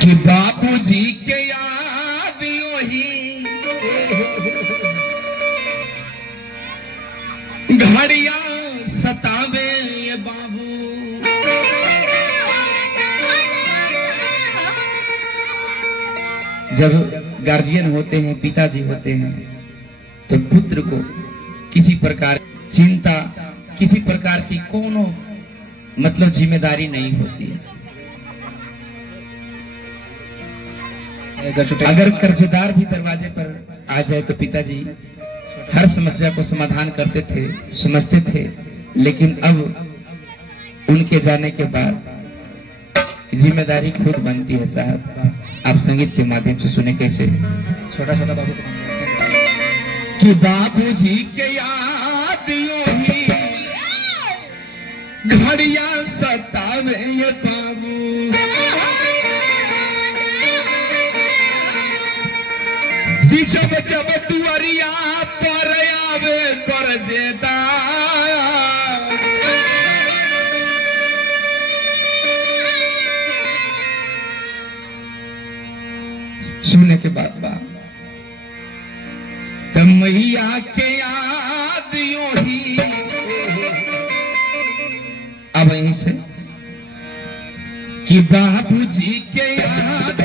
कि बाबूजी के याद ही घड़िया सतावे ये बाबू। जब गार्जियन होते हैं, पिताजी होते हैं, तो पुत्र को किसी प्रकार चिंता, किसी प्रकार की कोनो मतलब जिम्मेदारी नहीं होती है। अगर कर्जदार भी दरवाजे पर आ जाए तो पिताजी हर समस्या को समाधान करते थे, समझते थे, लेकिन अब उनके जाने के बाद जिम्मेदारी खुद बनती है। साहब, आप संगीत के माध्यम से सुने कैसे। छोटा छोटा बाबू कि बाबूजी के याद ही घड़िया सतावे ये बाबू। जब जब तुअरिया पर आवे कर्जदार, सुनने के बाद तब मैया के याद यूं ही। अब यहीं से कि बाबूजी के याद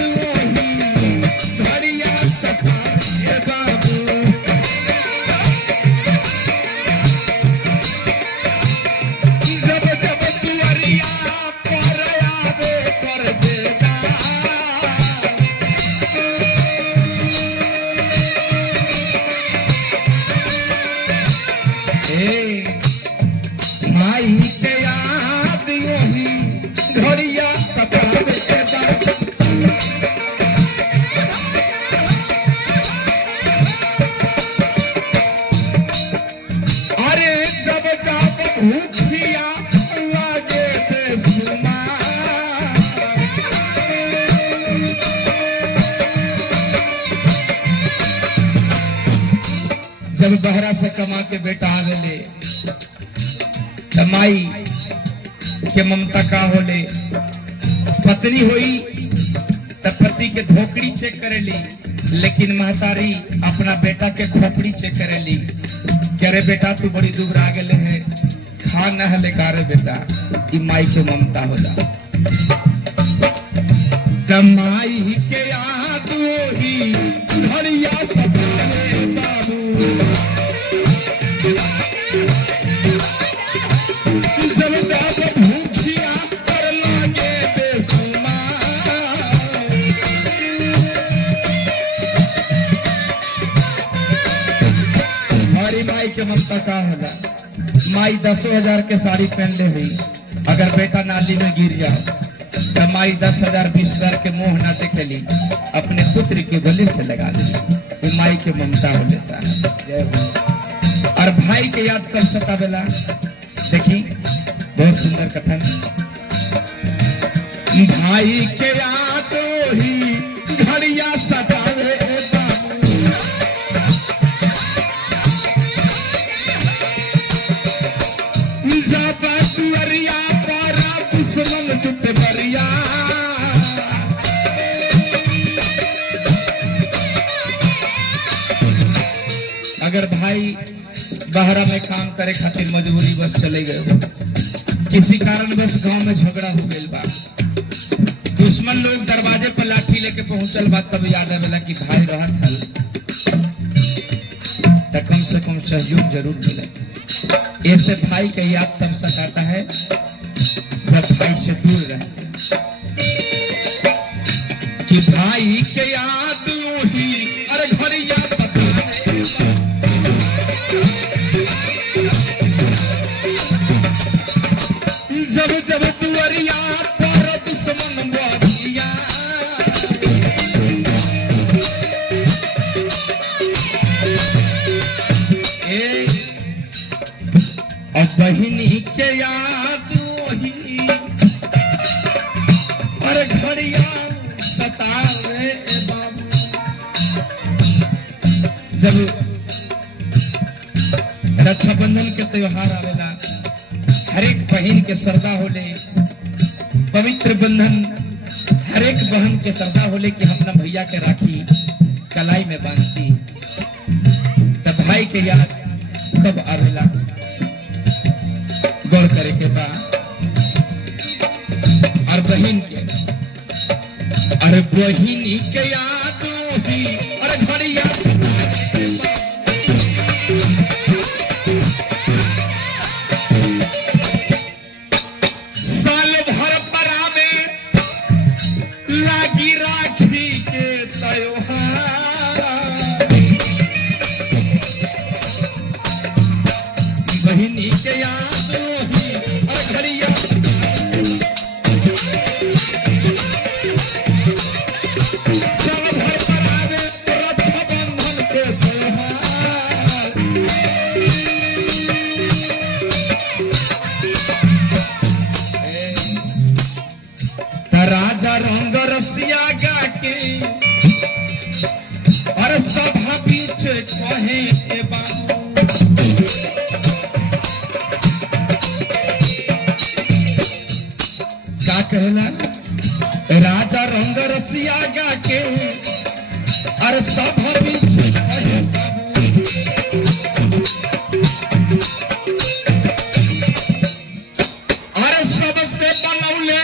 जब बहरा से कमा के बेटा आवेले माई के ममता का होले। पत्नी हुई तब पति के धोकड़ी चेक करेली, लेकिन महतारी अपना बेटा के खोपड़ी चेक करेली। कह रे बेटा तू बड़ी दूर आ गए है, खा न है लेका रे बेटा। ई माई के ममता होला। माई के याद ही घड़िया सतावे बाबू। भूखिया कर लागे बेसुमार। हमारी माई के ममता का होला। माई 10,000 के साड़ी पहन ले हुई, अगर बेटा नाली में गिर जाओ तो माई 10,000 20,000 के मुंह ना देखेली, अपने पुत्र के गले से लगा ली। ये माई के ममता होले साहब। और भाई के याद कब सतावेला, देखी बहुत सुंदर कथन। भाई के याद ही घड़िया सतावे बाबू। जब तुअरिया पर दुश्मन टूट बरिया। अगर भाई बहरा में काम करे खातिर मजबूरी बस चले गए हो, किसी कारण बस गांव में झगड़ा हो गई बा, दुश्मन लोग दरवाजे पर लाठी लेके पहुंचल बा, तब याद आवेला कि भाई रहत हल तो कम से कम सहयोग जरूर मिले। ऐसे भाई का याद तब सताता है जब भाई से दूर रहते कि भाई के याद ही। अरे घड़िया जब जब तुअरिया पर दुश्मन बचिया। अब बहिनी के याद वही और घड़िया सतावे बाबू। जब रक्षाबंधन के त्योहार आवेला, हर एक बहन के श्रद्धा होले, पवित्र बंधन हर एक बहन के श्रद्धा होले कि हम न भैया के राखी कलाई में बांधती, तब भाई के याद कब आवेला गौर करे के बाद। और बहन के, अरे बहिनी के याद ही, अरे घड़िया साल भर परावे लागी राखी के त्योहार, बहिनी के याद ही, अरे घड़िया राजा रंग रसिया गा के, और सभा बीच कहे के बाबू, का कहला राजा रंग रसिया गा के, और सभा बीच कहे बाबू, और सबसे बनौले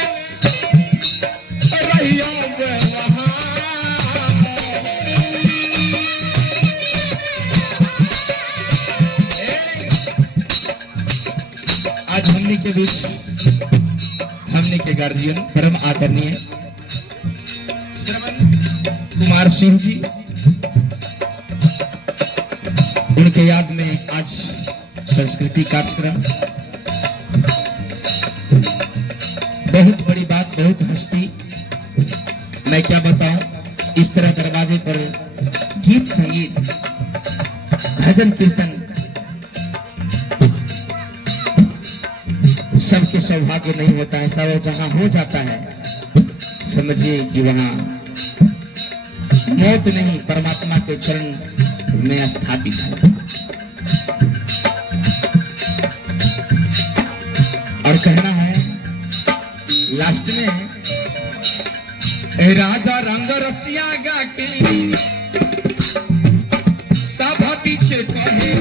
आज हमने के बीच हमने के गार्जियन परम आदरणीय श्रवण कुमार सिंह जी, उनके याद में आज संस्कृति कार्यक्रम, बहुत बड़ी बात, बहुत हस्ती, मैं क्या बताऊं। इस तरह दरवाजे पर गीत संगीत भजन कीर्तन सबके सौभाग्य नहीं होता है, सब जहां हो जाता है समझिए कि वहां मौत नहीं परमात्मा के चरण में स्थापित है। और कहना है लास्ट में, राजा रंग रसिया गा के सभा पीछे कहे,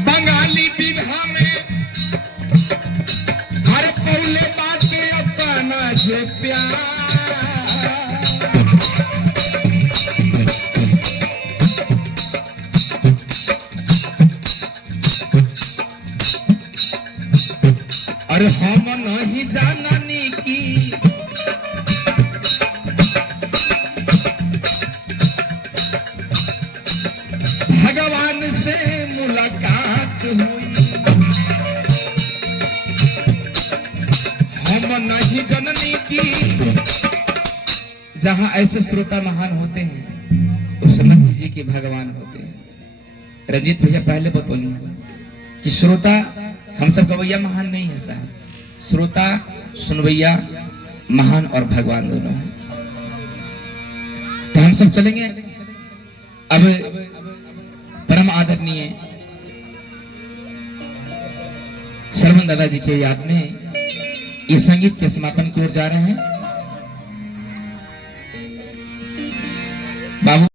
बंगाली विधा में हर पौले बात के अपना जे प्यार, अरे हम नहीं जाननी की भगवान से मुलाकात हुई, हम नहीं जाननी की। जहां ऐसे श्रोता महान होते हैं तो समझ लीजिए कि भगवान होते हैं। रंजीत भैया पहले बतौनी कि श्रोता हम सब गवैया महान नहीं है साहब, श्रोता सुनवैया महान और भगवान दोनों है। तो हम सब चलेंगे अब परम आदरणीय श्रवण दादा जी के याद में ये संगीत के समापन की ओर जा रहे हैं। बाबू